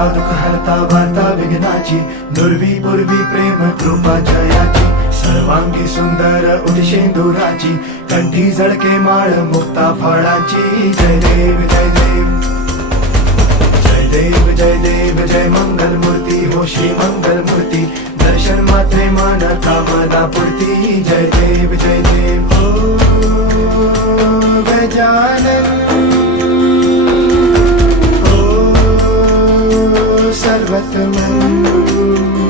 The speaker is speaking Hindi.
हरता दुःख हरता वार्ता विघ्नाची, दुर्वी पूर्वी प्रेम कृपा जयाची, सर्वांगी सुंदर उदिशेंदुराची, कंठी झळके माळ मुक्ता फळाची. जय देव जय देव जय देव जय देव जय मंगल मूर्ती हो श्री मंगल मूर्ती, दर्शन मात्रे मन कामना पूर्ती. जय देव जय देव हो गजानन हो सर्वतमन.